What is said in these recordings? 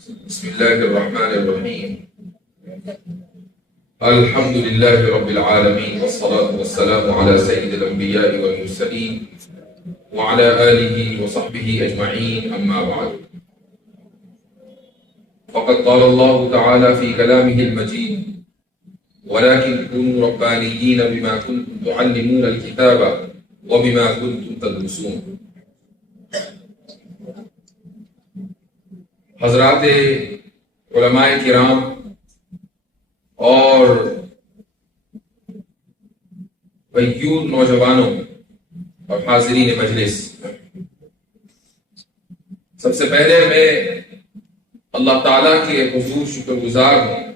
بسم الله الرحمن الرحيم. الحمد لله رب العالمين، والصلاة والسلام على سيد الأنبياء والمرسلين وعلى آله وصحبه أجمعين، أما بعد. فقد قال الله تعالى في كلامه المجيد: ولكن كونوا ربانيين بما كنتم تعلمون الكتاب وبما كنتم تدرسون. حضرات علماء کرام اور غیور نوجوانوں اور حاضرین مجلس، سب سے پہلے میں اللہ تعالیٰ کے حضور شکر گزار ہوں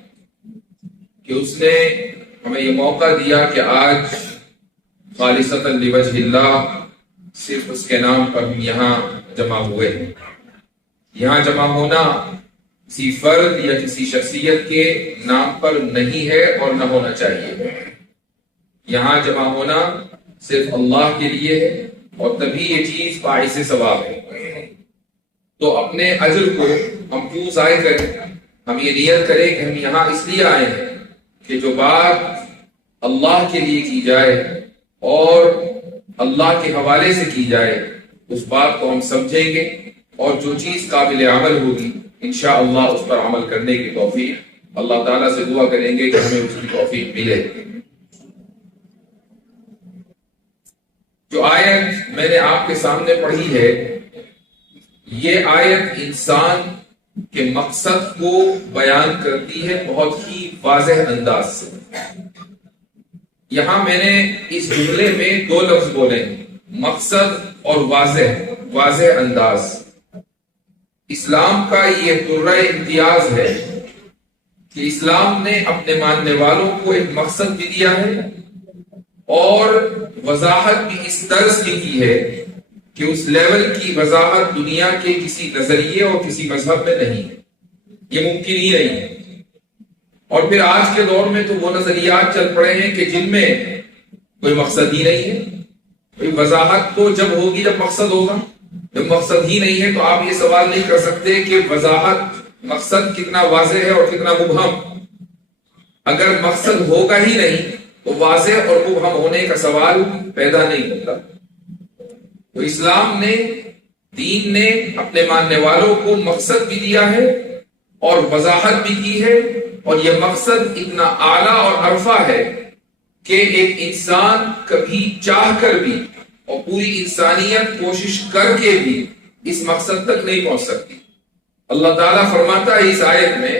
کہ اس نے ہمیں یہ موقع دیا کہ آج خالصۃ لوجہ اللہ صرف اس کے نام پر ہم یہاں جمع ہوئے ہیں. یہاں جمع ہونا کسی فرد یا کسی شخصیت کے نام پر نہیں ہے اور نہ ہونا چاہیے. یہاں جمع ہونا صرف اللہ کے لیے ہے اور تبھی یہ چیز باعث ثواب ہے. تو اپنے اجر کو ہم کیوں ضائع کریں؟ ہم یہ نیت کریں کہ ہم یہاں اس لیے آئے ہیں کہ جو بات اللہ کے لیے کی جائے اور اللہ کے حوالے سے کی جائے اس بات کو ہم سمجھیں گے، اور جو چیز قابل عمل ہوگی انشاءاللہ اس پر عمل کرنے کی توفیق اللہ تعالیٰ سے دعا کریں گے کہ ہمیں اس کی توفیق ملے. جو آیت میں نے آپ کے سامنے پڑھی ہے، یہ آیت انسان کے مقصد کو بیان کرتی ہے بہت ہی واضح انداز سے. یہاں میں نے اس جملے میں دو لفظ بولے ہیں، مقصد اور واضح انداز. اسلام کا یہ درہ امتیاز ہے کہ اسلام نے اپنے ماننے والوں کو ایک مقصد بھی دیا ہے اور وضاحت بھی اس طرز کی ہے کہ اس لیول کی وضاحت دنیا کے کسی نظریے اور کسی مذہب میں نہیں ہے. یہ ممکن ہی نہیں ہے. اور پھر آج کے دور میں تو وہ نظریات چل پڑے ہیں کہ جن میں کوئی مقصد ہی نہیں ہے. کوئی وضاحت تو جب ہوگی جب مقصد ہوگا. جب مقصد ہی نہیں ہے تو آپ یہ سوال نہیں کر سکتے کہ وضاحت مقصد کتنا واضح ہے اور کتنا مبہم. اگر مقصد ہوگا ہی نہیں تو واضح اور مبہم ہونے کا سوال پیدا نہیں ہوتا. تو اسلام نے، دین نے اپنے ماننے والوں کو مقصد بھی دیا ہے اور وضاحت بھی کی ہے، اور یہ مقصد اتنا اعلیٰ اور عرفہ ہے کہ ایک انسان کبھی چاہ کر بھی اور پوری انسانیت کوشش کر کے بھی اس مقصد تک نہیں پہنچ سکتی. اللہ تعالیٰ فرماتا ہے اس آیت میں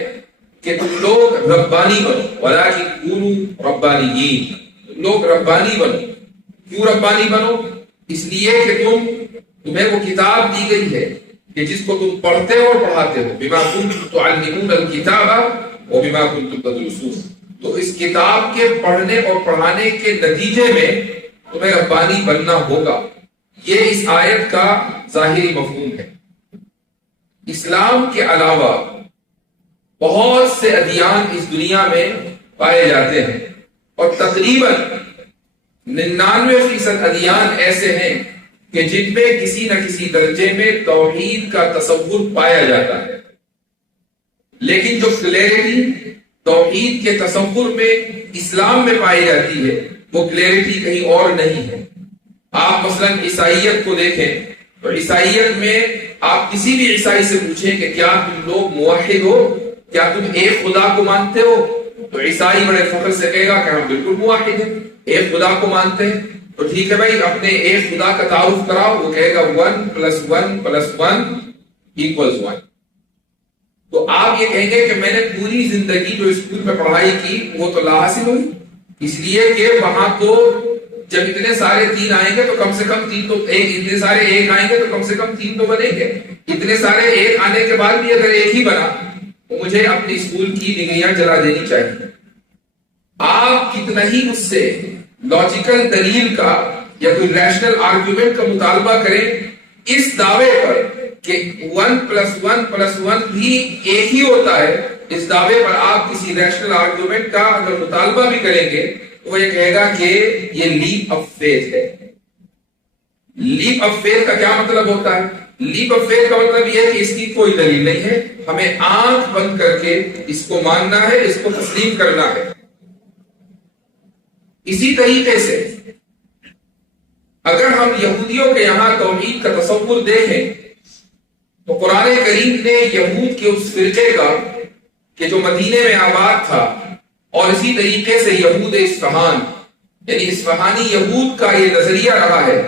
کہ تم لوگ ربانی بنو، وَلَٰكِن كُونُوا رَبَّانِيِّينَ. تم لوگ ربانی بنو. کیوں ربانی بنو؟ اس لیے کہ تمہیں وہ کتاب دی گئی ہے کہ جس کو تم پڑھتے ہو اور پڑھاتے ہو. بِمَا كُنتُمْ تُعَلِّمُونَ الْكِتَابَ وَبِمَا كُنتُمْ تَدْرُسُونَ. تو اس کتاب کے پڑھنے اور پڑھانے کے نتیجے میں تمہیں ربانی بننا ہوگا. یہ اس آیت کا ظاہری مفہوم ہے. اسلام کے علاوہ بہت سے ادیان اس دنیا میں پائے جاتے ہیں اور تقریباً 99% ادیان ایسے ہیں کہ جن میں کسی نہ کسی درجے میں توحید کا تصور پایا جاتا ہے، لیکن جو کلیئرٹی توحید کے تصور میں اسلام میں پائی جاتی ہے وہ کلیئرٹی کہیں اور نہیں ہے. آپ مثلا عیسائیت کو دیکھیں تو عیسائیت میں آپ کسی بھی عیسائی سے پوچھیں کہ کیا تم لوگ موحد ہو، کیا تم ایک خدا کو مانتے ہو، تو عیسائی بڑے فخر سے کہے گا کہ ہم بالکل موحد ہیں، ایک خدا کو مانتے ہیں. تو ٹھیک ہے بھائی، اپنے ایک خدا کا تعارف کراؤ. وہ کہے گا 1 + 1 + 1 = 1. تو آپ یہ کہیں گے کہ میں نے پوری زندگی جو اسکول میں پڑھائی کی وہ تو لا حاصل ہوئی، اس لیے کہ وہاں تو جب اتنے سارے 3 آئیں گے تو کم سے کم 3 تو اتنے سارے 1 آئیں گے تو کم سے کم 3 تو بنیں گے. اتنے سارے 1 آنے کے بعد بھی اگر 1 ہی بنا تو مجھے اپنی اسکول کی ڈگریاں جلا دینی چاہیے. آپ کتنا ہی مجھ سے لاجیکل دلیل کا یا کوئی ریشنل آرگیومنٹ کا مطالبہ کریں، اس دعوے پر کہ 1 + 1 + 1 بھی 1 ہی ہوتا ہے، اس دعوے پر آپ کسی ریشنل آرگیومنٹ کا اگر مطالبہ بھی کریں گے تو وہ یہ کہے گا کہ یہ لیپ آف فیتھ ہے. لیپ آف فیتھ کا کیا مطلب ہوتا ہے؟ لیپ آف فیتھ کا مطلب یہ ہے کہ اس کی کوئی دلیل نہیں ہے، ہمیں آنکھ بند کر کے اس کو ماننا ہے، اس کو تسلیم کرنا ہے۔ اسی طریقے سے اگر ہم یہودیوں کے یہاں توحید کا تصور دیکھیں تو قرآن کریم نے یہود کے اس فرقے کا کہ جو مدینے میں آباد تھا، اور اسی طریقے سے یہود اصفہان یعنی اصفہانی یہود کا یہ نظریہ رہا ہے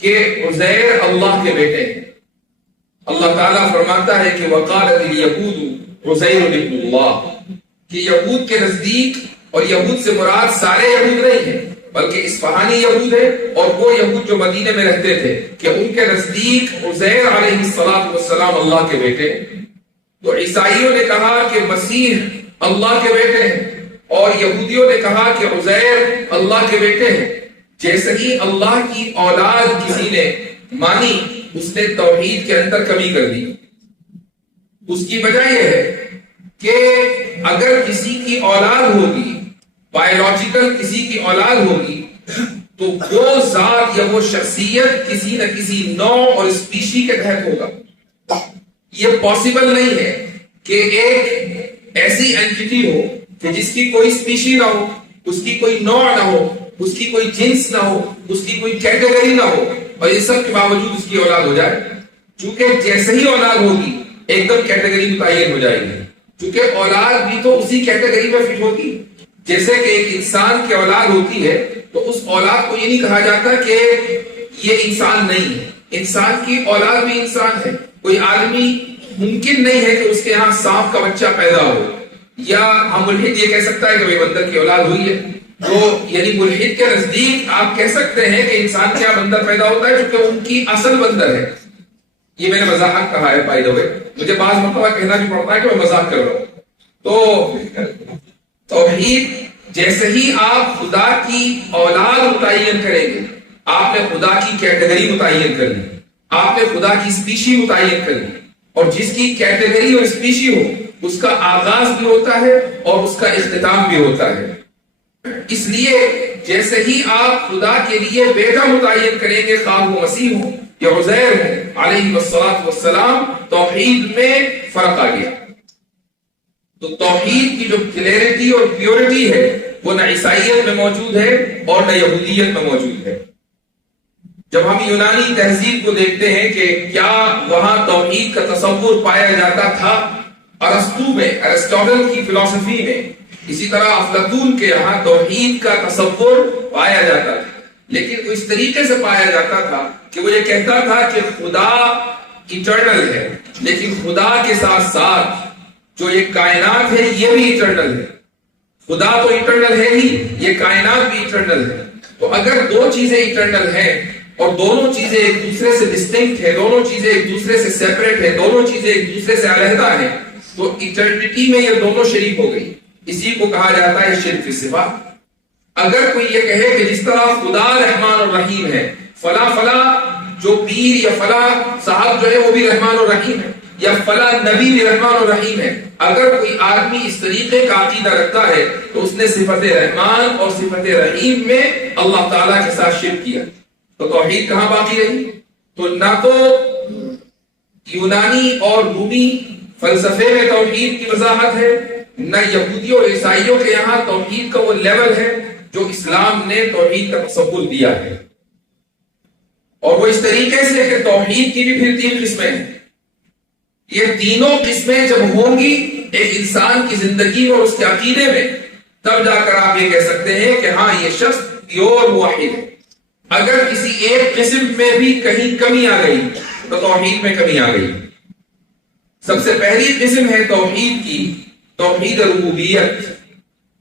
کہ عزیر اللہ کے بیٹے ہیں۔ اللہ تعالیٰ فرماتا ہے کہ وقالت الیہود عزیر ابن اللہ، کہ یہود کے نزدیک، اور یہود سے مراد سارے یہود نہیں ہیں بلکہ اصفہانی یہود ہے، اور وہ یہود جو مدینے میں رہتے تھے کہ ان کے نزدیک عزیر علیہ السلام اللہ کے بیٹے ہیں۔ تو عیسائیوں نے کہا کہ مسیح اللہ کے بیٹے ہیں، اور یہودیوں نے کہا کہ عزیر اللہ کے بیٹے ہیں۔ جیسے ہی اللہ کی اولاد کسی نے مانی، اس نے توحید کے اندر کمی کر دی۔ اس کی وجہ یہ ہے کہ اگر کسی کی اولاد ہوگی، بایولوجیکل کسی کی اولاد ہوگی، تو وہ ذات یا وہ شخصیت کسی نہ کسی نوع اور اسپیشی کے تحت ہوگا۔ یہ پاسبل نہیں ہے کہ ایک ایسی اینٹیٹی ہو کہ جس کی کوئی اسپیشی نہ ہو، اس کی کوئی نوع نہ ہو، اس کی کوئی جنس نہ ہو، اس کی کوئی کیٹیگری نہ ہو، اور اس سب کے باوجود اس کی اولاد ہو جائے۔ چونکہ جیسے ہی اولاد ہوگی ایک دم کیٹیگری متعین ہو جائے گی، چونکہ اولاد بھی تو اسی کیٹیگری میں فٹ ہوگی۔ جیسے کہ ایک انسان کی اولاد ہوتی ہے تو اس اولاد کو یہ نہیں کہا جاتا کہ یہ انسان نہیں ہے، انسان کی اولاد بھی انسان ہے۔ کوئی آدمی ممکن نہیں ہے کہ اس کے یہاں سانپ کا بچہ پیدا ہو، یا ہم ملحد یہ کہہ سکتا ہے کہ وہ بندر کی اولاد ہوئی ہے، تو یعنی ملحد کے نزدیک آپ کہہ سکتے ہیں کہ انسان کے یہاں بندر پیدا ہوتا ہے کیونکہ ان کی اصل بندر ہے۔ یہ میں نے مذاق کہا ہے، بائی دا وے، مجھے بعض مرتبہ کہنا بھی پڑتا ہے کہ میں مذاق کر رہا ہوں۔ تو توحید جیسے ہی آپ خدا کی اولاد متعین کریں گے، آپ نے خدا کی کیٹیگری متعین کر لی، آپ نے خدا کی اسپیشی متعین کر لی، اور جس کی کیٹیگری اور اسپیشی ہو اس کا آغاز بھی ہوتا ہے اور اس کا اختتام بھی ہوتا ہے۔ اس لیے جیسے ہی آپ خدا کے لیے بیٹا متعین کریں گے، خواہ وہ مسیح ہو یا عزیر ہو علیہ السلام، توحید میں فرق آ گیا۔ تو توحید کی جو کلیئرٹی اور پیورٹی ہے وہ نہ عیسائیت میں موجود ہے اور نہ یہودیت میں موجود ہے۔ جب ہم یونانی تہذیب کو دیکھتے ہیں کہ کیا وہاں توحید کا تصور پایا جاتا تھا، ارسطو میں، ارسطوٹل کی فلسفی میں، اسی طرح افلاطون کے یہاں توحید کا تصور پایا جاتا تھا، لیکن وہ اس طریقے سے پایا جاتا تھا کہ وہ یہ کہتا تھا کہ خدا ایٹرنل ہے، لیکن خدا کے ساتھ ساتھ جو یہ کائنات ہے یہ بھی ایٹرنل ہے۔ خدا تو ایٹرنل ہے ہی، یہ کائنات بھی ایٹرنل ہے۔ تو اگر دو چیزیں ایٹرنل ہیں اور دونوں چیزیں ایک دوسرے سے ڈسٹنکٹ ہیں، دونوں چیزیں ایک دوسرے سے سیپریٹ ہیں، دونوں چیزیں ایک دوسرے سے علیحدہ ہیں، تو ایٹرنٹی میں یہ دونوں شریک ہو گئی۔ اسی کو کہا جاتا ہے شرک فی الصفات۔ اگر کوئی یہ کہے کہ جس طرح خدا رحمان اور رحیم ہے، فلاں فلاں جو پیر یا فلاں صاحب جو ہے وہ بھی رحمان اور رحیم ہے، یا فلاں نبی بھی رحمان اور رحیم ہے، اگر کوئی آدمی اس طریقے کا عقیدہ رکھتا ہے تو اس نے صفت رحمان اور صفت رحیم میں اللہ تعالیٰ کے ساتھ شرک کیا۔ تو توحید کہاں باقی رہی؟ تو نہ تو یونانی اور رومی فلسفے میں توحید کی وضاحت ہے، نہ یہودیوں اور عیسائیوں کے یہاں توحید کا وہ لیول ہے جو اسلام نے توحید کا تصور دیا ہے۔ اور وہ اس طریقے سے کہ توحید کی بھی پھر 3 قسمیں ہیں۔ یہ تینوں قسمیں جب ہوں گی ایک انسان کی زندگی اور اس کے عقیدے میں، تب جا کر آپ یہ کہہ سکتے ہیں کہ ہاں یہ شخص پیور موحد ہے۔ اگر کسی ایک قسم میں بھی کہیں کمی آ گئی تو توحید میں کمی آ گئی۔ سب سے پہلی قسم ہے توحید کی، توحید ربوبیت۔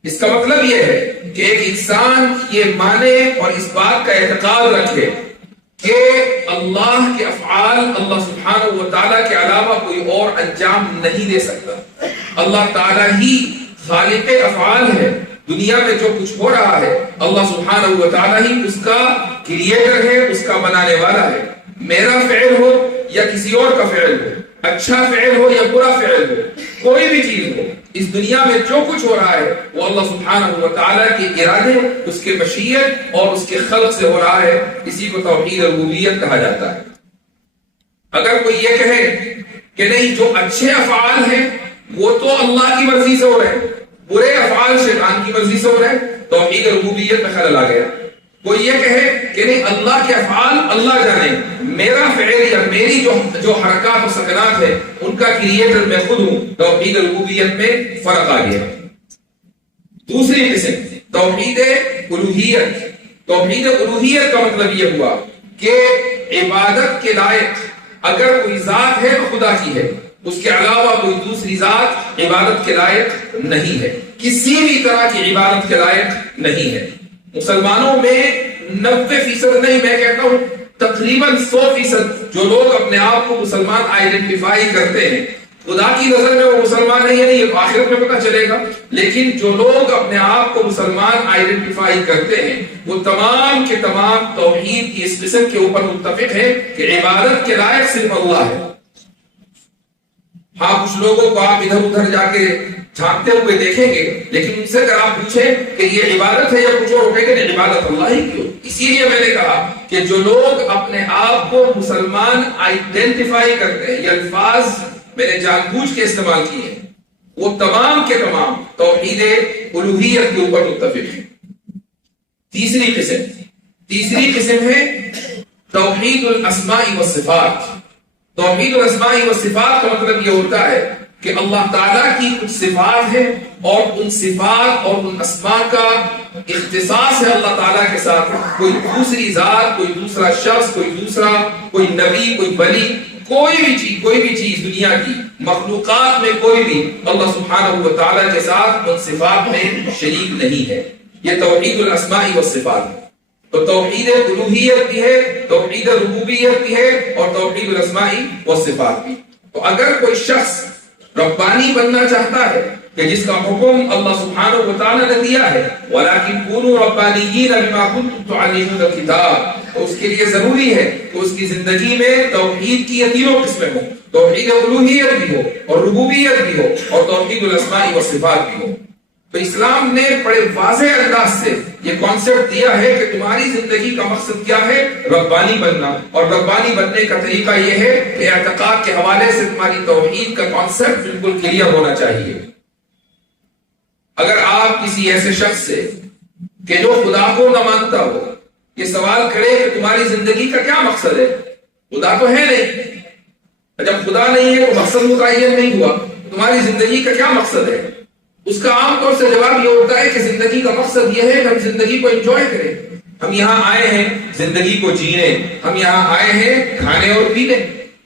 اس کا مطلب یہ ہے کہ ایک انسان یہ مانے اور اس بات کا اعتقاد رکھے کہ اللہ کے افعال اللہ سبحانہ و تعالیٰ کے علاوہ کوئی اور انجام نہیں دے سکتا۔ اللہ تعالیٰ ہی خالق افعال ہے، دنیا میں جو کچھ ہو رہا ہے اللہ سبحانہ و تعالیٰ ہی اس کا کریٹر ہے، اس کا بنانے والا ہے۔ میرا فعل ہو یا کسی اور کا فعل ہو، اچھا فعل ہو یا برا فعل ہو، کوئی بھی چیز ہو، اس دنیا میں جو کچھ ہو رہا ہے وہ اللہ سبحانہ و تعالیٰ کے ارادے، اس کے مشیت اور اس کے خلق سے ہو رہا ہے۔ اسی کو توحید ربوبیت کہا جاتا ہے۔ اگر کوئی یہ کہے کہ نہیں جو اچھے افعال ہیں وہ تو اللہ کی مرضی سے ہو رہے ہیں، برے افعال شیطان کی مرضی سے ہو رہے ہیں، توحید ربوبیت میں خلل آ گیا۔ کوئی یہ کہے کہ نہیں اللہ کے افعال اللہ جانے، میرا فعل یا میری جو حرکات و سکنات ہے ان کا کریٹر میں خود ہوں، توحید ربوبیت میں فرق آ گیا۔ دوسری قسم توحید الوہیت۔ توحید الوہیت کا مطلب یہ ہوا کہ عبادت کے لائق اگر کوئی ذات ہے تو خدا کی ہے، اس کے علاوہ کوئی دوسری ذات عبادت کے لائق نہیں ہے، کسی بھی طرح کی عبادت کے لائق نہیں ہے۔ مسلمانوں میں 90% نہیں، میں کہتا ہوں تقریباً 100% جو لوگ اپنے آپ کو مسلمان آئیڈینٹیفائی کرتے ہیں، خدا کی نظر میں وہ مسلمان نہیں ہے، نہیں یہ آخرت میں پتہ چلے گا، لیکن جو لوگ اپنے آپ کو مسلمان آئیڈینٹیفائی کرتے ہیں وہ تمام کے تمام توحید کی اس قسم کے اوپر متفق ہیں کہ عبادت کے لائق صرف اللہ ہے۔ ہاں کچھ لوگوں کو آپ ادھر ادھر جا کے جھانکتے ہوئے دیکھیں گے، لیکن ان سے اگر آپ پوچھیں کہ یہ عبادت ہے یا کچھ اور، ہوگا کہ عبادت اللہ ہی کی ہو۔ اسی لیے میں نے کہا کہ جو لوگ اپنے آپ کو مسلمان آئیڈینٹیفائی کرتے ہیں، یہ الفاظ میں نے جان بوجھ کے استعمال کیے ہیں، وہ تمام کے تمام توحید الوہیت کے اوپر متفق ہیں۔ تیسری قسم ہے توحید الاسماء والصفات۔ توحید الاسماء والصفات کا مطلب یہ ہوتا ہے کہ اللہ تعالیٰ کی کچھ صفات ہیں اور ان صفات اور ان اسماء کا اختصاص ہے اللہ تعالیٰ کے ساتھ، کوئی دوسری ذات، کوئی دوسرا شخص، کوئی نبی، کوئی ولی، کوئی بھی چیز دنیا کی مخلوقات میں کوئی بھی اللہ سبحانہ و تعالیٰ کے ساتھ ان صفات میں شریک نہیں ہے۔ یہ توحید الاسماء والصفات ہے۔ تو توحید الوہیت بھی ہے، توحید ربوبیت بھی ہے اور توحید الاسماء والصفات بھی۔ تو اگر کوئی شخص ربانی بننا چاہتا ہے کہ جس کا حکم اللہ سبحانہ و تعالیٰ نے دیا ہے وَلَكِنْ كُونُوا رَبَّانِيِّينَ بِمَا كُنْتُمْ تُعَلِّمُونَ الْكِتَابَ، تو اس کے لیے ضروری ہے کہ اس کی زندگی میں توحید کی یہ تینوں قسمیں ہوں، توحید الوہیت بھی ہو اور ربوبیت بھی ہو اور توحید الاسماء والصفات بھی ہو۔ تو اسلام نے بڑے واضح انداز سے یہ کانسیپٹ دیا ہے کہ تمہاری زندگی کا مقصد کیا ہے، ربانی بننا، اور ربانی بننے کا طریقہ یہ ہے کہ اعتقاد کے حوالے سے تمہاری توحید کا کانسیپٹ بالکل کلیئر ہونا چاہیے۔ اگر آپ کسی ایسے شخص سے کہ جو خدا کو نہ مانتا ہو یہ سوال کرے کہ تمہاری زندگی کا کیا مقصد ہے، خدا تو ہے نہیں، جب خدا نہیں ہے تو مقصد متعین نہیں ہوا، تمہاری زندگی کا کیا مقصد ہے؟ اس کا عام طور سے جواب یہ ہوتا ہے کہ زندگی کا مقصد یہ ہے کہ ہم زندگی کو انجوائے کریں، ہم یہاں آئے ہیں زندگی کو جینے، ہم یہاں آئے ہیں کھانے اور پینے۔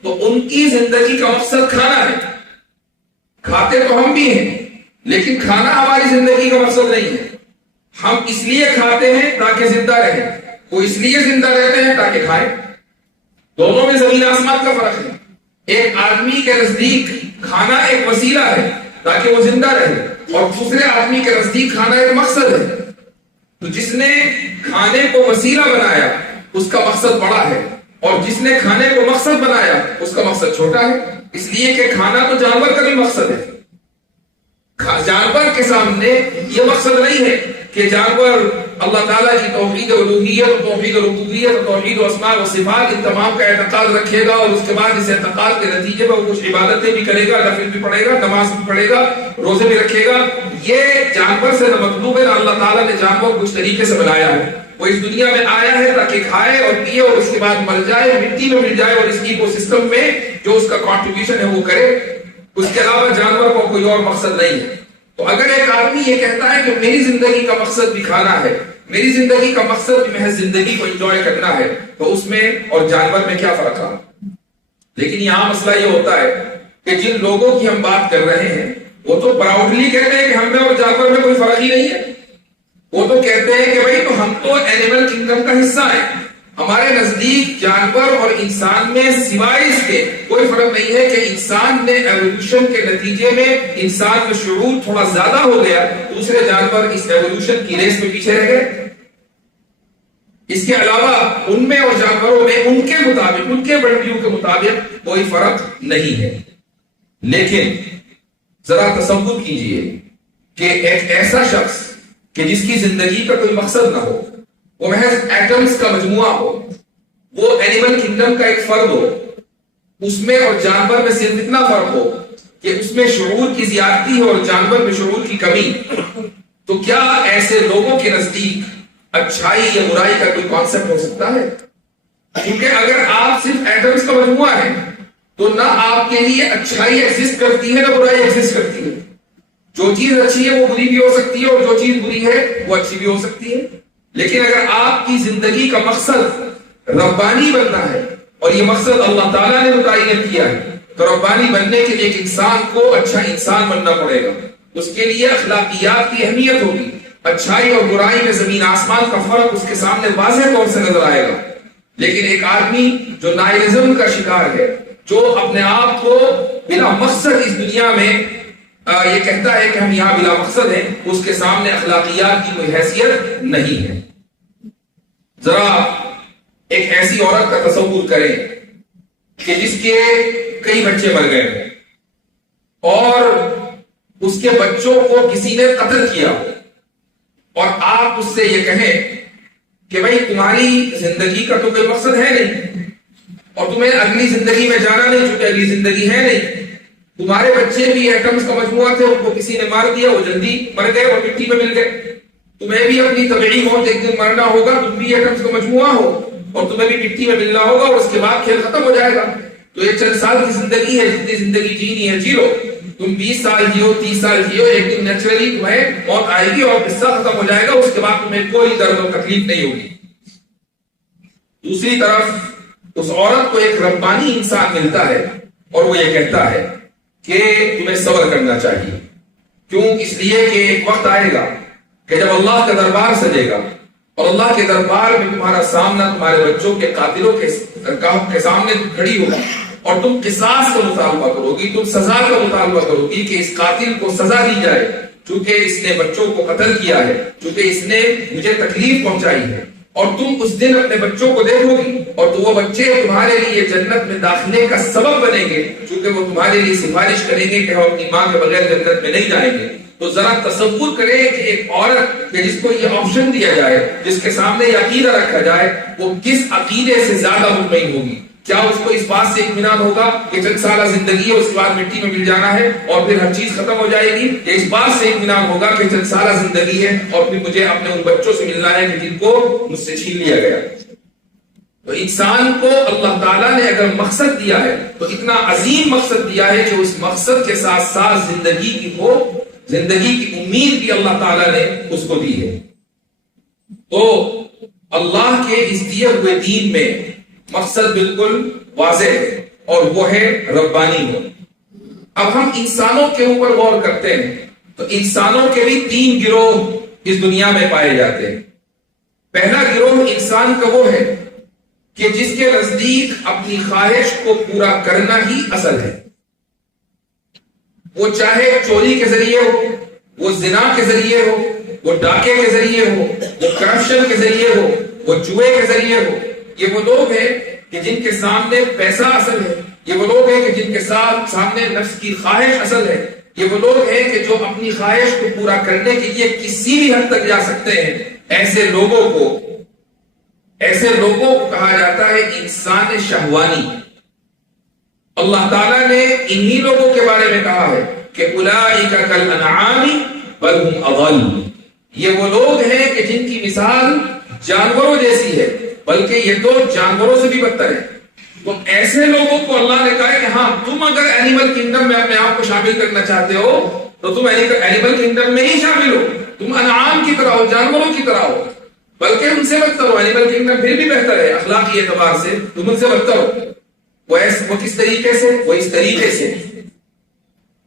تو ان کی زندگی کا مقصد کھانا ہے، کھاتے تو ہم بھی ہیں لیکن کھانا ہماری زندگی کا مقصد نہیں ہے۔ ہم اس لیے کھاتے ہیں تاکہ زندہ رہیں، وہ اس لیے زندہ رہتے ہیں تاکہ کھائیں۔ دونوں میں زمین آسمان کا فرق ہے۔ ایک آدمی کے نزدیک کھانا ایک وسیلہ ہے تاکہ وہ زندہ رہے، اور دوسرے آدمی کے نزدیک کھانا ایک مقصد ہے۔ تو جس نے کھانے کو وسیلہ بنایا اس کا مقصد بڑا ہے، اور جس نے کھانے کو مقصد بنایا اس کا مقصد چھوٹا ہے، اس لیے کہ کھانا تو جانور کا بھی مقصد ہے۔ جانور کے سامنے یہ مقصد نہیں ہے کہ جانور اللہ تعالیٰ کی توحید الوہیت، توحید ربوبیت، توحید اسماء و صفات ان تمام کا اعتقاد رکھے گا، اور اس کے بعد اس اعتقاد کے نتیجے میں وہ کچھ عبادتیں بھی کرے گا، نفل بھی پڑھے گا، نماز بھی پڑھے گا، روزے بھی رکھے گا۔ یہ جانور سے نہ مطلوب ہے، نہ اللہ تعالیٰ نے جانور کو اس طریقے سے بنایا ہے۔ وہ اس دنیا میں آیا ہے تاکہ کھائے اور پیے اور اس کے بعد مر جائے، مٹی میں مل جائے، اور اس ایکو سسٹم میں جو اس کا کنٹریبیوشن ہے وہ کرے۔ اس کے علاوہ جانور کو کوئی اور مقصد نہیں ہے۔ تو اگر ایک آدمی یہ کہتا ہے کہ میری زندگی کا مقصد بھی کھانا ہے، میری زندگی کا مقصد بھی محض زندگی کو انجوائے کرنا ہے، تو اس میں اور جانور میں کیا فرق ہے؟ لیکن یہاں مسئلہ یہ ہوتا ہے کہ جن لوگوں کی ہم بات کر رہے ہیں وہ تو پراؤڈلی کہتے ہیں کہ ہم میں اور جانور میں کوئی فرق ہی نہیں ہے۔ وہ تو کہتے ہیں کہ بھائی تو ہم تو اینیمل کنگڈم کا حصہ ہیں، ہمارے نزدیک جانور اور انسان میں سوائے اس کے کوئی فرق نہیں ہے کہ انسان نے ایوولوشن کے نتیجے میں انسان میں شعور تھوڑا زیادہ ہو گیا، دوسرے جانور اس ایوولوشن کی ریس میں پیچھے رہ گئے۔ اس کے علاوہ ان میں اور جانوروں میں ان کے مطابق، ان کے ورڈ کے مطابق کوئی فرق نہیں ہے۔ لیکن ذرا تصور کیجئے کہ ایک ایسا شخص کہ جس کی زندگی کا کوئی مقصد نہ ہو، وہ محض ایٹمز کا مجموعہ ہو، وہ اینیمل کنگڈم کا ایک فرد ہو، اس میں اور جانور میں صرف اتنا فرق ہو کہ اس میں شعور کی زیادتی ہے اور جانور میں شعور کی کمی، تو کیا ایسے لوگوں کے نزدیک اچھائی یا برائی کا کوئی کانسیپٹ ہو سکتا ہے؟ کیونکہ اگر آپ صرف ایٹمز کا مجموعہ ہے تو نہ آپ کے لیے اچھائی ایگزسٹ کرتی ہے نہ برائی ایگزسٹ کرتی ہے. جو چیز اچھی ہے وہ بری بھی ہو سکتی ہے اور جو چیز بری ہے وہ اچھی بھی ہو سکتی ہے. لیکن اگر آپ کی زندگی کا مقصد ربانی بننا ہے اور یہ مقصد اللہ تعالیٰ نے متعین کیا ہے، تو ربانی بننے کے لیے ایک انسان کو اچھا انسان بننا پڑے گا. اس کے لیے اخلاقیات کی اہمیت ہوگی. اچھائی اور برائی میں زمین آسمان کا فرق اس کے سامنے واضح طور سے نظر آئے گا. لیکن ایک آدمی جو نائلزم کا شکار ہے، جو اپنے آپ کو بلا مقصد اس دنیا میں یہ کہتا ہے کہ ہم یہاں بلا مقصد ہیں، اس کے سامنے اخلاقیات کی کوئی حیثیت نہیں ہے. ذرا ایک ایسی عورت کا تصور کریں کہ جس کے کئی بچے مر گئے ہیں اور اس کے بچوں کو کسی نے قتل کیا، اور آپ اس سے یہ کہیں کہ بھائی تمہاری زندگی کا تو کوئی مقصد ہے نہیں اور تمہیں اگلی زندگی میں جانا نہیں، چونکہ اگلی زندگی ہے نہیں. تمہارے بچے بھی ایٹمز کا مجموعہ تھے، ان کو کسی نے مار دیا، وہ جلدی مر گئے اور مٹی میں مل گئے. تمہیں بھی اپنی طبیعی موت ایک دن مرنا ہوگا، تم بھی ایٹمز کا مجموعہ ہو اور تمہیں بھی مٹی میں ملنا ہوگا اور اس کے بعد کھیل ختم ہو جائے گا. تو یہ چند سال کی زندگی ہے، جتنی زندگی جینی ہے جی لو. تم 20 سال جیو، 30 سال جیو، ایک دن نیچرلی تمہیں موت آئے گی اور قصہ ختم ہو جائے گا. اس کے بعد تمہیں کوئی درد و تکلیف نہیں ہوگی. دوسری طرف اس عورت کو ایک ربانی انسان ملتا ہے اور وہ یہ کہتا ہے کہ تمہیں صبر کرنا چاہیے. کیوں؟ اس لیے کہ ایک وقت آئے گا کہ جب اللہ کا دربار سجے گا اور اللہ کے دربار میں تمہارا سامنا تمہارے بچوں کے قاتلوں کے سامنے کھڑی ہوگا اور تم قصاص کا مطالبہ کرو گی، تم سزا کا مطالبہ کرو گی کہ اس قاتل کو سزا دی جائے چونکہ اس نے بچوں کو قتل کیا ہے، چونکہ اس نے مجھے تکلیف پہنچائی ہے. اور تم اس دن اپنے بچوں کو دیکھو گی اور تو وہ بچے تمہارے لیے جنت میں داخلے کا سبب بنیں گے، چونکہ وہ تمہارے لیے سفارش کریں گے کہ ہم اپنی ماں کے بغیر جنت میں نہیں جائیں گے. تو ذرا تصور کریں کہ ایک عورت کہ جس کو یہ آپشن دیا جائے، جس کے سامنے یہ عقیدہ رکھا جائے، وہ کس عقیدے سے زیادہ مطمئن ہوگی. کیا اس کو اس بات سے اطمینان ہوگا کہ چند سالہ زندگی ہے، اس کے بعد مٹی میں مل جانا ہے اور پھر ہر چیز ختم ہو جائے گی؟ یا اس بات سے اطمینان ہوگا کہ چند سالہ زندگی ہے اور پھر مجھے اپنے ان بچوں سے ملنا ہے کہ جن کو مجھ سے چھین لیا گیا؟ تو انسان کو اللہ تعالیٰ نے اگر مقصد دیا ہے تو اتنا عظیم مقصد دیا ہے کہ اس مقصد کے ساتھ ساتھ زندگی کی امید بھی اللہ تعالیٰ نے اس کو دی ہے. تو اللہ کے اس دیے ہوئے دین میں مقصد بالکل واضح ہے اور وہ ہے ربانی ہو. اب ہم انسانوں کے اوپر غور کرتے ہیں تو انسانوں کے بھی 3 گروہ اس دنیا میں پائے جاتے ہیں. پہلا گروہ انسان کا وہ ہے کہ جس کے نزدیک اپنی خواہش کو پورا کرنا ہی اصل ہے. وہ چاہے چوری کے ذریعے ہو، وہ زنا کے ذریعے ہو، وہ ڈاکے کے ذریعے ہو، وہ کرپشن کے ذریعے ہو، وہ جوئے کے ذریعے ہو. یہ وہ لوگ ہیں کہ جن کے سامنے پیسہ اصل ہے. یہ وہ لوگ ہیں کہ جن کے سامنے نفس کی خواہش اصل ہے. یہ وہ لوگ ہیں کہ جو اپنی خواہش کو پورا کرنے کے لیے کسی بھی حد تک جا سکتے ہیں. ایسے لوگوں کو کہا جاتا ہے انسان شہوانی. اللہ تعالیٰ نے انہی لوگوں کے بارے میں کہا ہے کہ اولئک کالانعام بل هم اضل. یہ وہ لوگ ہیں کہ جن کی مثال جانوروں جیسی ہے، بلکہ یہ تو جانوروں سے بھی بدتر ہے. تو ایسے لوگوں کو اللہ نے کہا کہ ہاں تم اگر اینیمل کنگڈم میں اپنے آپ کو شامل کرنا چاہتے ہو تو تم اینیمل کنگڈم میں ہی شامل ہو. تم انعام کی طرح ہو، جانوروں کی طرح ہو، بلکہ ان سے بدتر ہو. اینیمل کنگڈم پھر بھی بہتر ہے اخلاقی اعتبار سے، تم ان سے بدتر ہو. وہ کس طریقے سے؟ وہ اس طریقے سے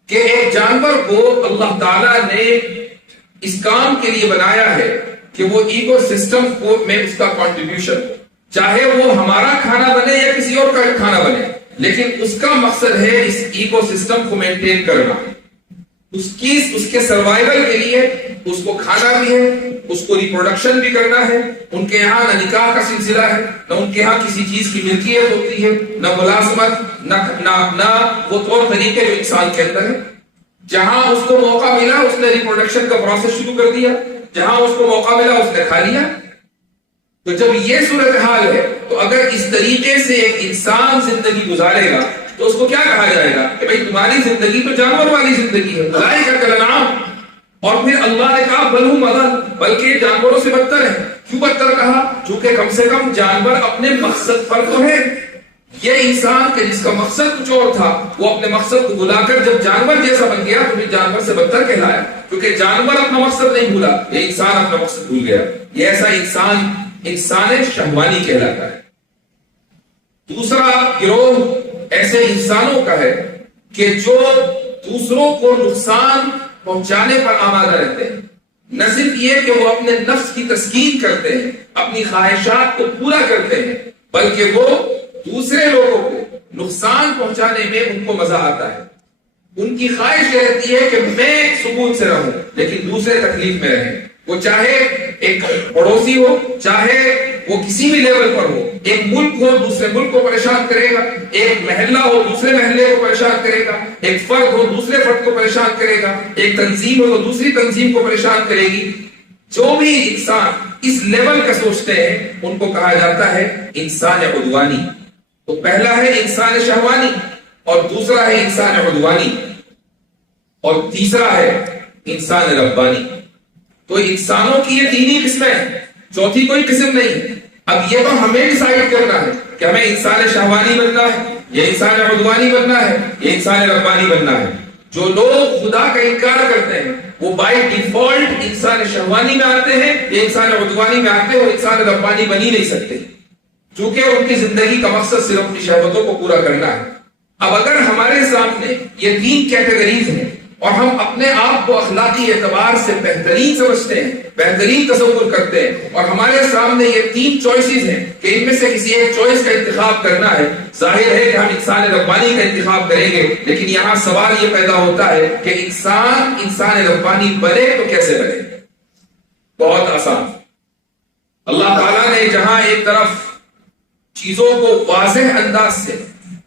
کہ ایک جانور کو اللہ تعالیٰ نے اس کام کے لیے بنایا ہے کہ وہ ایکو سسٹم کو میں اس کا کنٹریبیوشن، چاہے وہ ہمارا کھانا بنے یا کسی اور کا کھانا بنے، لیکن اس کا مقصد ہے اس ایکو سسٹم کو مینٹین کرنا. اس کے سروائیول کے لیے اس کو کھانا بھی ہے، اس کو ریپروڈکشن بھی کرنا ہے. ان کے یہاں نہ نکاح کا سلسلہ ہے، نہ ان کے یہاں کسی چیز کی ملکیت ہوتی ہے، نہ ملازمت، نہ وہ طور طریقے جو انسان کے اندر ہے. جہاں اس کو موقع ملا اس نے ریپروڈکشن کا پروسیس شروع کر دیا، جہاں اس کو موقع ملا اس نے کھا لیا. تو جب یہ صورتحال ہے تو اگر اس طریقے سے ایک انسان زندگی گزارے گا تو اس کو کیا کہا جائے گا کہ بھئی تمہاری زندگی تو جانور والی زندگی ہے، اولئک کالانعام۔ اور پھر اللہ نے کہا بل ہم اضل، بلکہ یہ جانوروں سے بدتر ہے۔ کیوں بدتر کہا؟ چونکہ کم سے کم جانور اپنے مقصد پر تو ہے، یہ انسان کہ جس کا مقصد کچھ اور تھا وہ اپنے مقصد کو بھلا کر جب جانور جیسا بن گیا تو پھر جانور سے بدتر کہلایا، کیونکہ جانور اپنا مقصد نہیں بھولا، یہ انسان اپنا مقصد بھول گیا۔ یہ ایسا انسان شہوانی کہلاتا ہے۔ دوسرا گروہ ایسے انسانوں کا ہے کہ جو دوسروں کو نقصان پہنچانے پر آمادہ رہتے ہیں، نہ صرف یہ کہ وہ اپنے نفس کی تسکین کرتے ہیں، اپنی خواہشات کو پورا کرتے ہیں، بلکہ وہ دوسرے لوگوں کو نقصان پہنچانے میں ان کو مزہ آتا ہے۔ ان کی خواہش رہتی ہے کہ میں سکون سے رہوں لیکن دوسرے تکلیف میں رہیں، وہ چاہے ایک پڑوسی ہو، چاہے وہ کسی بھی لیول پر ہو، ایک ملک ہو دوسرے ملک کو پریشان کرے گا، ایک محلہ ہو دوسرے محلے کو پریشان کرے گا، ایک فرد ہو دوسرے فرد کو پریشان کرے گا، ایک تنظیم ہو تو دوسری تنظیم کو پریشان کرے گی۔ جو بھی انسان اس لیول کا سوچتے ہیں ان کو کہا جاتا ہے انسان عدوانی۔ تو پہلا ہے انسان شہوانی، اور دوسرا ہے انسان عدوانی، اور تیسرا ہے انسان ربانی۔ تو انسانوں کی یہ تین ہی قسمیں ہیں، چوتھی کوئی قسم نہیں ہے۔ اب یہ تو ہمیں ڈیسائیڈ کرنا ہے کہ ہمیں انسان شہوانی بننا ہے، یہ انسان عدوانی بننا ہے، یہ انسان ربانی بننا ہے۔ جو لوگ خدا کا انکار کرتے ہیں وہ بائی ڈیفالٹ انسان شہوانی میں آتے ہیں، یہ انسان عدوانی میں آتے ہیں، وہ انسان ربانی بن ہی نہیں سکتے، چونکہ ان کی زندگی کا مقصد صرف اپنی شہوتوں کو پورا کرنا ہے۔ اب اگر ہمارے سامنے یہ تین کیٹیگریز ہیں اور ہم اپنے آپ کو اخلاقی اعتبار سے بہترین سمجھتے ہیں، بہترین تصور کرتے ہیں، اور ہمارے سامنے یہ تین چوائسز ہیں کہ ان میں سے کسی ایک چوائس کا انتخاب کرنا ہے، ظاہر ہے کہ ہم انسان ربانی کا انتخاب کریں گے۔ لیکن یہاں سوال یہ پیدا ہوتا ہے کہ انسان ربانی بنے تو کیسے بنے؟ بہت آسان۔ اللہ تعالیٰ نے جہاں ایک طرف چیزوں کو واضح انداز سے،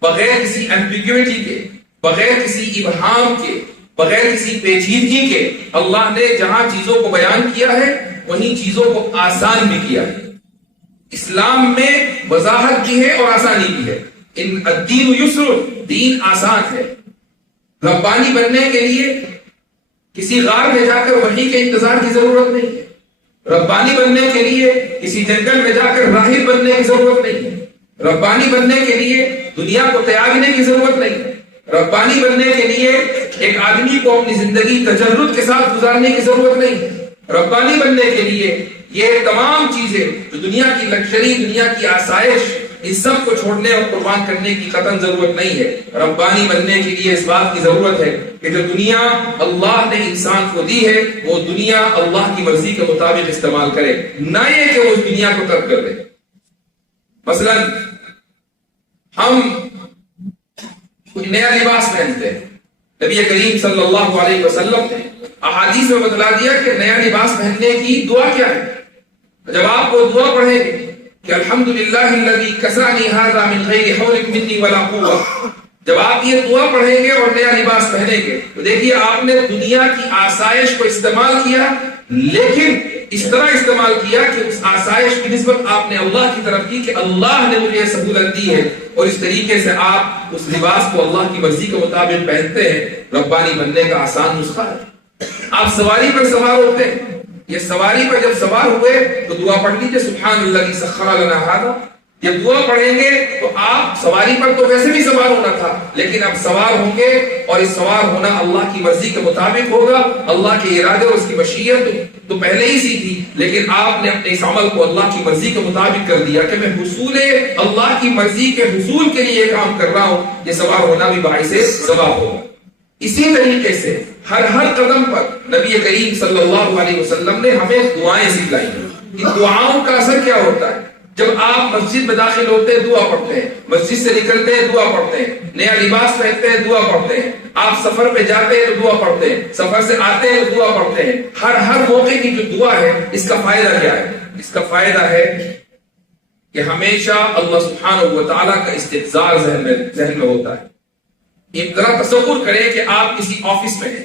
بغیر کسی ایمبیگوٹی کے، بغیر کسی ابہام کے، بغیر کسی پیچیدگی کے، اللہ نے جہاں چیزوں کو بیان کیا ہے وہیں چیزوں کو آسان بھی کیا ہے۔ اسلام میں وضاحت بھی ہے اور آسانی بھی ہے۔ ان الدین یسر، دین آسان ہے۔ ربانی بننے کے لیے کسی غار میں جا کر وحی کے انتظار کی ضرورت نہیں ہے۔ ربانی بننے کے لیے کسی جنگل میں جا کر راہب بننے کی ضرورت نہیں ہے۔ ربانی بننے کے لیے دنیا کو تیاگنے کی ضرورت نہیں ہے۔ ربانی بننے کے لیے ایک آدمی کو اپنی زندگی تجرد کے ساتھ گزارنے کی ضرورت نہیں ہے۔ ربانی بننے کے لیے یہ تمام چیزیں جو دنیا کی لگژری، دنیا کی آسائش، ان سب کو چھوڑنے اور قربان کرنے کی قطعاً ضرورت نہیں ہے۔ ربانی بننے کے لیے اس بات کی ضرورت ہے کہ جو دنیا اللہ نے انسان کو دی ہے وہ دنیا اللہ کی مرضی کے مطابق استعمال کرے، نہ یہ کہ وہ اس دنیا کو ترک کر دے۔ مثلا ہم کوئی نیا لباس پہنتے ہیں، نبی کریم صلی اللہ علیہ وسلم نے احادیث میں بتلا دیا کہ نیا لباس پہننے کی دعا کیا ہے۔ جب آپ وہ دعا پڑھیں گے کہ الحمدللہ الذی کسانی ھذا من غیر حول منی ولا قوہ، جب آپ یہ دعا پڑھیں گے اور نیا لباس پہنیں گے تو دیکھیے آپ نے دنیا کی آسائش کو استعمال کیا، لیکن اس طرح استعمال کیا کہ اس آسائش کی نسبت آپ نے اللہ کی طرف کی کہ اللہ نے مجھے سہولت دی ہے، اور اس طریقے سے آپ اس لباس کو اللہ کی مرضی کے مطابق پہنتے ہیں۔ ربانی بننے کا آسان نسخہ ہے۔ آپ سواری پر سوار ہوتے ہیں، یہ سواری پر جب سوار ہوئے تو دعا پڑھ لیجیے سبحان الذی سخر لنا ھذا۔ جب دعا پڑھیں گے تو آپ سواری پر تو ویسے بھی سوار ہونا تھا، لیکن اب سوار ہوں گے اور اس سوار ہونا اللہ کی مرضی کے مطابق ہوگا۔ اللہ کے ارادے اور اس کی مشیت تو پہلے ہی سی تھی، لیکن آپ نے اپنے اس عمل کو اللہ کی مرضی کے مطابق کر دیا کہ میں حصول اللہ کی مرضی کے حصول کے لیے کام کر رہا ہوں، یہ سوار ہونا بھی باعث ثواب ہوگا۔ اسی طریقے سے ہر قدم پر نبی کریم صلی اللہ علیہ وسلم نے ہمیں دعائیں سکھلائی ہیں۔ ان دعاؤں کا اثر کیا ہوتا ہے؟ جب آپ مسجد میں داخل ہوتے ہیں دعا پڑھتے ہیں، مسجد سے نکلتے ہیں دعا پڑھتے ہیں، نیا لباس پہنتے ہیں دعا پڑھتے ہیں، آپ سفر پہ جاتے ہیں تو دعا پڑھتے ہیں، سفر سے آتے ہیں تو دعا پڑھتے ہیں۔ ہر موقع کی جو دعا ہے اس کا فائدہ کیا ہے؟ اس کا فائدہ ہے کہ ہمیشہ اللہ سبحانہ و تعالیٰ کا استحضار ذہن میں ہوتا ہے۔ ایک ذرا تصور کریں کہ آپ کسی آفس میں ہیں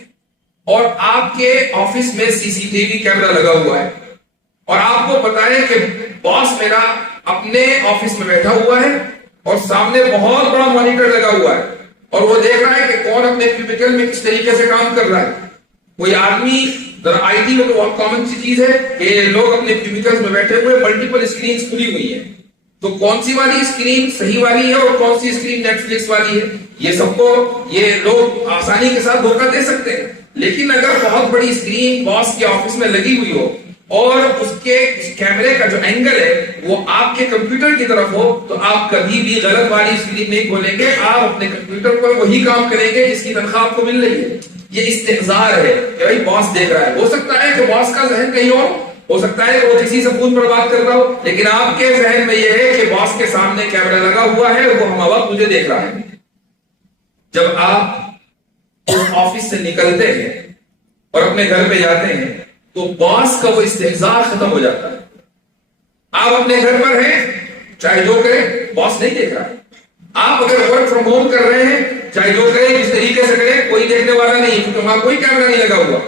اور آپ کے آفس میں CCTV کیمرہ لگا ہوا ہے، اور آپ کو پتا ہے کہ باس میرا اپنے آفس میں بیٹھا ہوا ہے اور سامنے بہت بڑا مانیٹر لگا ہوا ہے اور وہ دیکھ رہا ہے کہ کون اپنے کیوبیکل میں کس طریقے سے کام کر رہا ہے. کوئی آدمی آئی ٹی میں تو بہت کامن سی چیز ہے کہ لوگ اپنے کیوبیکل میں بیٹھے ہوئے ملٹیپل اسکرینز کھلی ہوئی ہیں, تو کون سی والی اسکرین صحیح والی ہے اور کون سی اسکرین نیٹ فلکس والی ہے, یہ سب کو یہ لوگ آسانی کے ساتھ دھوکہ دے سکتے ہیں. لیکن اگر بہت بڑی اسکرین باس کے آفس میں لگی ہوئی ہو اور اس کے کیمرے کا جو اینگل ہے وہ آپ کے کمپیوٹر کی طرف ہو, تو آپ کبھی بھی غلط والی اسکرین نہیں کھولیں گے, آپ اپنے کمپیوٹر پر وہی کام کریں گے جس کی تنخواہ آپ کو مل رہی ہے. یہ استحزار ہے کہ بھائی باس دیکھ رہا ہے. ہو سکتا ہے کہ باس کا ذہن کہیں اور ہو سکتا ہے کہ وہ کسی سے فون پر بات کر رہا ہو, لیکن آپ کے ذہن میں یہ ہے کہ باس کے سامنے کیمرہ لگا ہوا ہے, وہ ہم وقت مجھے دیکھ رہا ہے. جب آپ اس آفس سے نکلتے ہیں اور اپنے گھر پہ جاتے ہیں تو باس کا وہ استحزار ختم ہو جاتا ہے. آپ اپنے گھر پر ہیں, چاہے جو کریں باس نہیں دیکھ رہا ہے. آپ اگر ورک فرام ہوم کر رہے ہیں, چاہے جو کریں جس طریقے سے کریں, کوئی دیکھنے والا نہیں کیونکہ وہاں کوئی کیمرہ نہیں لگا ہوا.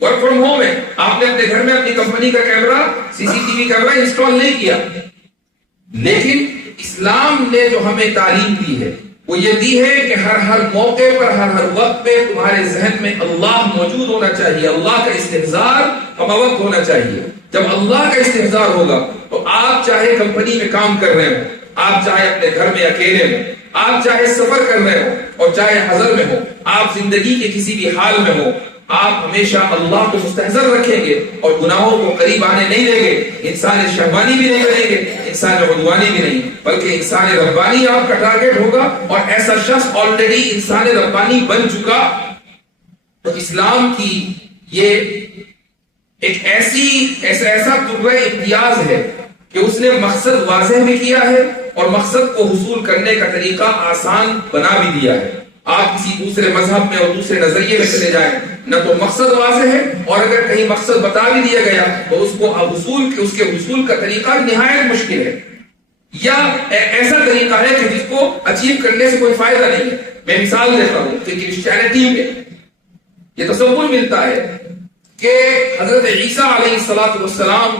ورک فرام ہوم ہے, آپ نے اپنے گھر میں اپنی کمپنی کا camera C C T V camera install نہیں کیا. لیکن اسلام نے جو ہمیں تعلیم دی ہے وہ یہ دی ہے کہ ہر موقع پر ہر وقت پہ تمہارے ذہن میں اللہ موجود ہونا چاہیے, اللہ کا استحضار ہم وقت ہونا چاہیے. جب اللہ کا استحضار ہوگا تو آپ چاہے کمپنی میں کام کر رہے ہو, آپ چاہے اپنے گھر میں اکیلے ہو, آپ چاہے سفر کر رہے ہو اور چاہے حضر میں ہو, آپ زندگی کے کسی بھی حال میں ہو, آپ ہمیشہ اللہ کو مستحضر رکھیں گے اور گناہوں کو قریب آنے نہیں دیں گے. انسان شہوانی بھی نہیں بنیں گے, انسان عدوانی بھی نہیں, بلکہ انسان ربانی آپ کا ٹارگٹ ہوگا, اور ایسا شخص آلریڈی انسان ربانی بن چکا. تو اسلام کی یہ ایک ایسا درجہ امتیاز ہے کہ اس نے مقصد واضح بھی کیا ہے اور مقصد کو حصول کرنے کا طریقہ آسان بنا بھی دیا ہے. آپ کسی دوسرے مذہب میں اور دوسرے نظریے میں چلے جائیں, نہ تو مقصد واضح ہے, اور اگر کہیں مقصد بتا بھی دیا گیا تو اس کے حصول کا طریقہ نہایت مشکل ہے, یا ایسا طریقہ ہے کہ جس کو اچیو کرنے سے کوئی فائدہ نہیں ہے. میں مثال دیتا ہوں کہ کرسچینٹی میں یہ تصور ملتا ہے کہ حضرت عیسیٰ علیہ السلام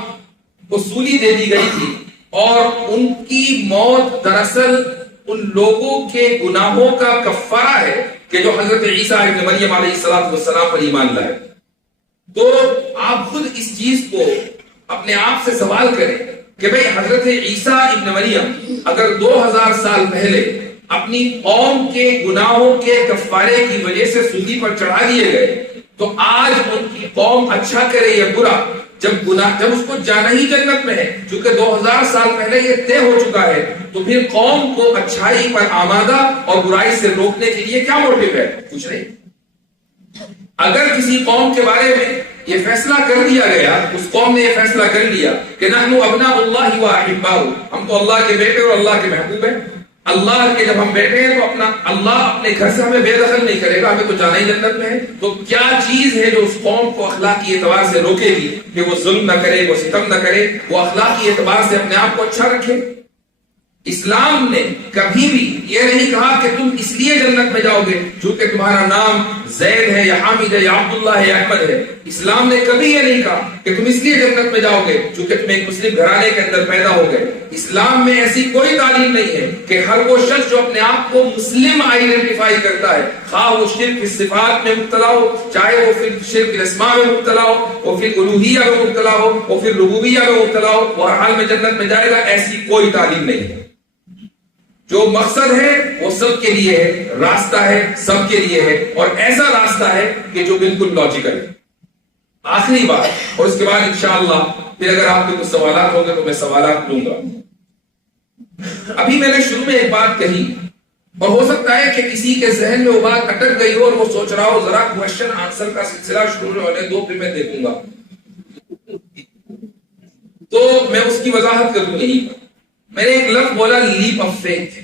کو سولی دے دی گئی تھی, اور ان کی موت دراصل ان لوگوں کے گناہوں کا کفارہ ہے کہ جو حضرت عیسیٰ ابن مریم علیہ السلام پر ایمان لائے. تو آپ خود اس چیز کو اپنے آپ سے سوال کریں کہ بھئی حضرت عیسیٰ ابن مریم اگر 2000 سال پہلے اپنی قوم کے گناہوں کے کفارے کی وجہ سے سولی پر چڑھا دیے گئے, تو آج ان کی قوم اچھا کرے یا برا, جب اس کو جانا ہی جنت میں ہے, چونکہ 2000 سال پہلے یہ طے ہو چکا ہے, تو پھر قوم کو اچھائی پر آمادہ اور برائی سے روکنے کے لیے کیا موٹیو ہے؟ کچھ نہیں. اگر کسی قوم کے بارے میں یہ فیصلہ کر دیا گیا, اس قوم نے یہ فیصلہ کر لیا کہ نحن ابناء اللہ و احباؤہ, ہم تو اللہ کے بیٹے اور اللہ کے محبوب ہیں, اللہ کے جب ہم بیٹھے ہیں تو اللہ اپنے گھر سے ہمیں بے دخل نہیں کرے گا, ہمیں تو جانا ہی جنت میں ہے. تو کیا چیز ہے جو اس قوم کو اخلاقی اعتبار سے روکے گی کہ وہ ظلم نہ کرے, وہ ستم نہ کرے, وہ اخلاقی اعتبار سے اپنے آپ کو اچھا رکھے؟ اسلام نے کبھی بھی یہ نہیں کہا کہ تم اس لیے جنت میں جاؤ گے چونکہ تمہارا نام زید ہے یا حامد ہے یا عبداللہ ہے یا احمد ہے. اسلام نے کبھی یہ نہیں کہا کہ تم اس لیے جنت میں جاؤ گے چونکہ تم ایک مسلم گھرانے کے اندر پیدا ہو گئے. اسلام میں ایسی کوئی تعلیم نہیں ہے کہ ہر وہ شخص جو اپنے آپ کو مسلم آئیڈینٹیفائی کرتا ہے, خواہ وہ شرک صفات میں مبتلا ہو, چاہے وہ پھر شرک اسماء میں مبتلا ہو, وہ پھر الوہیہ میں مبتلا ہو, وہ پھر ربوبیہ میں مبتلا ہو, وہ ہر حال میں جنت میں جائے گا. ایسی کوئی تعلیم نہیں ہے. جو مقصد ہے وہ سب کے لیے ہے, راستہ ہے سب کے لیے ہے, اور ایسا راستہ ہے کہ جو بالکل لاجیکل ہے. آخری بات, اور اس کے بعد انشاءاللہ پھر اگر آپ کے کچھ سوالات ہوں گے تو میں سوالات لوں گا. ابھی میں نے شروع میں ایک بات کہی اور ہو سکتا ہے کہ کسی کے ذہن میں وہ بات اٹک گئی ہو اور وہ سوچ رہا ہو ذرا کوشچن آنسر کا سلسلہ شروع ہونے دو پھر میں دیکھوں گا, تو میں اس کی وضاحت کروں. یہی میں نے ایک لفظ بولا, لیپ آف فیتھ.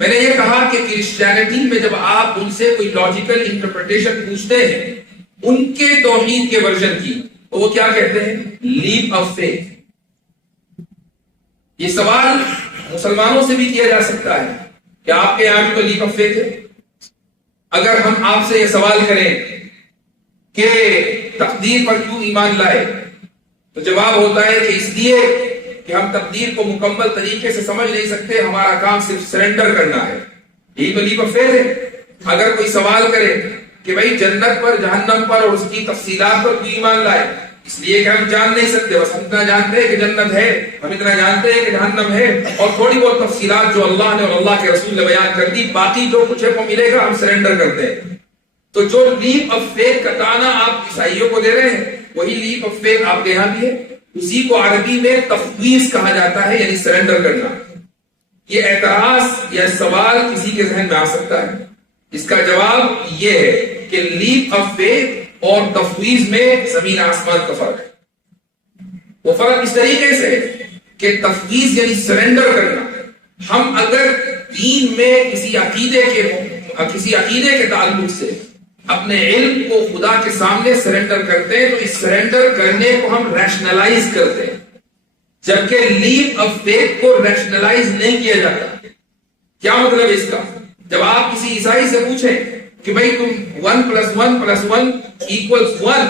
میں نے یہ کہا کہ کرسچینٹی میں جب آپ ان سے کوئی لاجیکل انٹرپریٹیشن پوچھتے ہیں ان کے توحید کے ورژن کی, تو وہ کیا کہتے ہیں؟ لیپ آف فیتھ. یہ سوال مسلمانوں سے بھی کیا جا سکتا ہے کہ آپ کے یہاں بھی تو لیپ آف فیتھ ہے. اگر ہم آپ سے یہ سوال کریں کہ تقدیر پر کیوں ایمان لائے, تو جواب ہوتا ہے کہ اس لیے کہ ہم تقدیر کو مکمل طریقے سے سمجھ نہیں سکتے، ہمارا کام صرف سرنڈر کرنا ہے. یہی تو لیپ آف فیتھ ہے. اگر کوئی سوال کرے کہ بھائی جنت پر، جہنم پر اور اس کی تفصیلات پر کوئی ایمان لائے، اس لیے کہ ہم جان نہیں سکتے، بس ہم اتنا جانتے ہیں کہ جنت ہے، ہم اتنا جانتے ہیں کہ جہنم ہے، اور تھوڑی بہت تفصیلات جو اللہ نے اور اللہ کے رسول نے بیان کر دی، باقی جو کچھ ہے وہ ملے گا، ہم سرنڈر کرتے ہیں. تو جو لیپ آف فیتھ کا تانا آپ عیسائیوں کو دے رہے ہیں، وہی لیپ آف فیتھ آپ کے یہاں بھی ہے. اسی کو عربی میں تفویض کہا جاتا ہے، یعنی سرنڈر کرنا. یہ اعتراض یا سوال کسی کے ذہن میں آ سکتا ہے. اس کا جواب یہ ہے کہ لیپ آف فیتھ اور تفویض میں زمین آسمان کا فرق ہے. وہ فرق اس طریقے سے کہ تفویض یعنی سرنڈر کرنا. ہم اگر دین میں کسی عقیدے کے تعلق سے اپنے علم کو خدا کے سامنے سرنڈر کرتے ہیں تو اس سرنڈر کرنے کو ہم ریشنلائز کرتے ہیں، جبکہ لیپ آف فیتھ کو ریشنلائز نہیں کیا جاتا. کیا مطلب اس کا؟ جب آپ کسی عیسائی سے پوچھیں کہ بھئی تم 1 + 1 + 1 = 1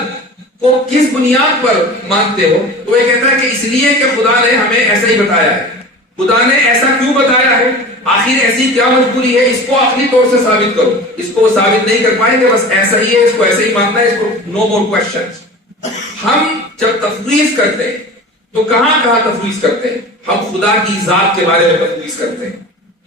کو کس بنیاد پر مانتے ہو، تو وہ کہتا ہے کہ اس لیے کہ خدا نے ہمیں ایسا ہی بتایا ہے. خدا نے ایسا کیوں بتایا ہے؟ آخر ایسی کیا مجبوری ہے؟ اس کو عقلی طور سے ثابت کرو. اس کو ثابت نہیں کر پائیں گے، بس ایسا ہی ہے، اس کو ایسے ہی ماننا ہے، اس کو نو مور کوسچنز. ہم جب تفویض کرتے ہیں تو کہاں تفویض کرتے ہیں؟ ہم خدا کی ذات کے بارے میں تفویض کرتے ہیں.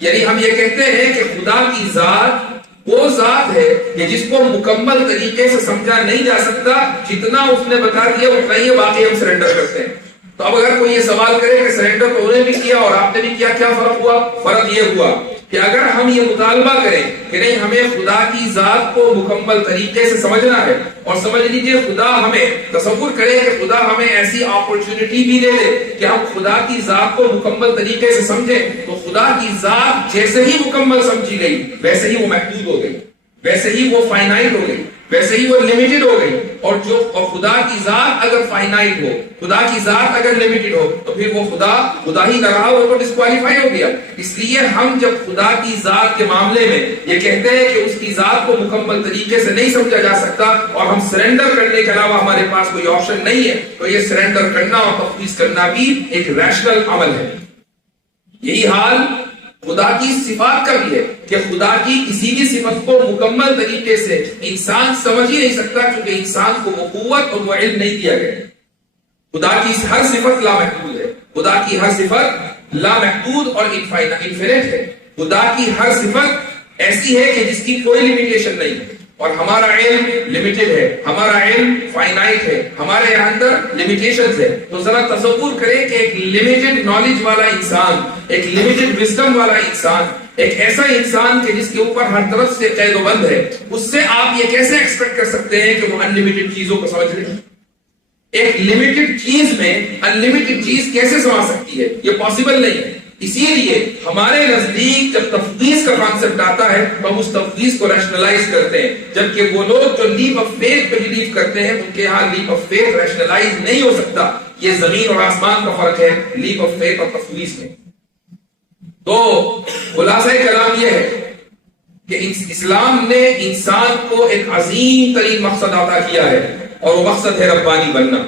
یعنی ہم یہ کہتے ہیں کہ خدا کی ذات وہ ذات ہے کہ جس کو مکمل طریقے سے سمجھا نہیں جا سکتا، جتنا اس نے بتا دیا اتنا ہی باقی ہم سرنڈر کرتے ہیں. تو اب اگر کوئی یہ سوال کرے کہ سرنڈر تو انہیں بھی کیا اور آپ نے بھی کیا، کیا فرق ہوا؟ فرق یہ ہوا کہ اگر ہم یہ مطالبہ کریں کہ نہیں، ہمیں خدا کی ذات کو مکمل طریقے سے سمجھنا ہے، اور سمجھ لیجئے خدا ہمیں، تصور کریں کہ خدا ہمیں ایسی اپورچونٹی بھی دے دے کہ ہم خدا کی ذات کو مکمل طریقے سے سمجھیں، تو خدا کی ذات جیسے ہی مکمل سمجھی گئی ویسے ہی وہ محدود ہو گئی، ویسے ہی وہ فائنائٹ ہو گئی، ویسے ہی وہ لمیٹڈ ہو گئی. اور خدا کی ذات اگر فائنائٹ ہو، خدا کی ذات اگر لمیٹڈ ہو، تو پھر وہ خدا ہی نہ رہا، وہ تو ڈسکوالیفائی ہو گیا. اس لیے ہم جب خدا کی ذات کے معاملے میں یہ کہتے ہیں کہ اس کی ذات کو مکمل طریقے سے نہیں سمجھا جا سکتا اور ہم سرنڈر کرنے کے علاوہ ہمارے پاس کوئی آپشن نہیں ہے، تو یہ سرنڈر کرنا اور تفویض کرنا بھی ایک ریشنل عمل ہے. یہی حال خدا کی صفات کا بھی ہے کہ خدا کی کسی بھی صفت کو مکمل طریقے سے انسان سمجھ ہی نہیں سکتا، کیونکہ انسان کو وہ قوت اور وہ علم نہیں دیا گیا. خدا کی ہر صفت لامحدود ہے. خدا کی ہر صفت لامحدود اور انفینٹ ہے. خدا کی ہر صفت ایسی ہے کہ جس کی کوئی لمیٹیشن نہیں ہے، اور ہمارا علم لمیٹڈ ہے، ہمارا علم فائنائٹ ہے، ہمارے اندر لمیٹیشنز ہے. تو ذرا تصور کریں کہ ایک لمیٹڈ نالج والا انسان، ایک لمیٹڈ وزڈم والا انسان، ایک ایسا انسان کہ جس کے اوپر ہر طرف سے قید و بند ہے، اس سے آپ یہ کیسے ایکسپیکٹ کر سکتے ہیں کہ وہ ان لمیٹڈ چیزوں کو سمجھ لیں؟ ایک لمیٹڈ چیز میں ان لمیٹڈ چیز کیسے سمجھ سکتی ہے؟ یہ پاسبل نہیں ہے. اسی لیے ہمارے نزدیک جب تفویض کا کانسیپٹ آتا ہے تو ہم اس تفویض کو ریشنلائز کرتے ہیں، جبکہ وہ لوگ جو لیپ آف فیتھ پہ بلیو کرتے ہیں ان کے ہاں لیپ آف فیتھ ریشنلائز نہیں ہو سکتا. یہ زمین اور آسمان کا فرق ہے لیپ آف فیتھ اور تفویض میں. تو خلاصہ کلام یہ ہے کہ اسلام نے انسان کو ایک عظیم ترین مقصد عطا کیا ہے، اور وہ مقصد ہے ربانی بننا.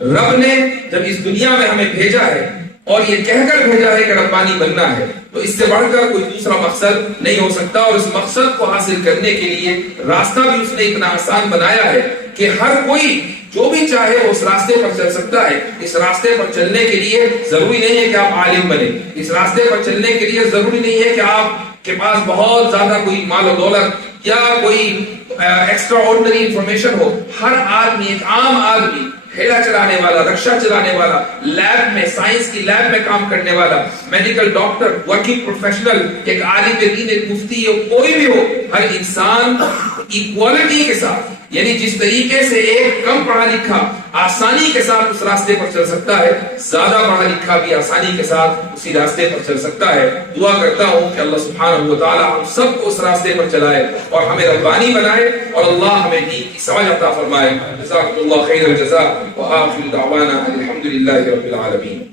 رب نے جب اس دنیا میں ہمیں بھیجا ہے اور یہ کہہ کر بھیجا ہے کہ ربانی بننا ہے، تو اس سے بڑھ کر کوئی دوسرا مقصد نہیں ہو سکتا. اور اس مقصد کو حاصل کرنے کے لیے راستہ بھی اس نے اتنا آسان بنایا ہے کہ ہر کوئی جو بھی چاہے وہ اس راستے پر چل سکتا ہے. اس راستے پر چلنے کے لیے ضروری نہیں ہے کہ آپ عالم بنے. اس راستے پر چلنے کے لیے ضروری نہیں ہے کہ آپ کے پاس بہت زیادہ کوئی مال و دولت یا کوئی ایکسٹرا آرڈنری انفارمیشن ہو. ہر آدمی، ایک عام آدمی، ٹھیلا چلانے والا، رکشہ چلانے والا، لیب میں، سائنس کی لیب میں کام کرنے والا، میڈیکل ڈاکٹر، ورکنگ پروفیشنل، ایک عالم دین، ایک مفتی، کوئی بھی ہو، ہر انسان ایکوالٹی کے ساتھ، یعنی جس طریقے سے ایک کم پڑھا لکھا آسانی کے ساتھ اس راستے پر چل سکتا ہے، زیادہ پڑھا لکھا بھی آسانی کے ساتھ اسی راستے پر چل سکتا ہے. دعا کرتا ہوں کہ اللہ سبحانہ و تعالی ہم سب کو اس راستے پر چلائے اور ہمیں ربانی بنائے، اور اللہ ہمیں دین کی سمجھ عطا فرمائے. جزاکم اللہ خیر الجزاء، وآخر دعوانا الحمد للہ رب العالمین.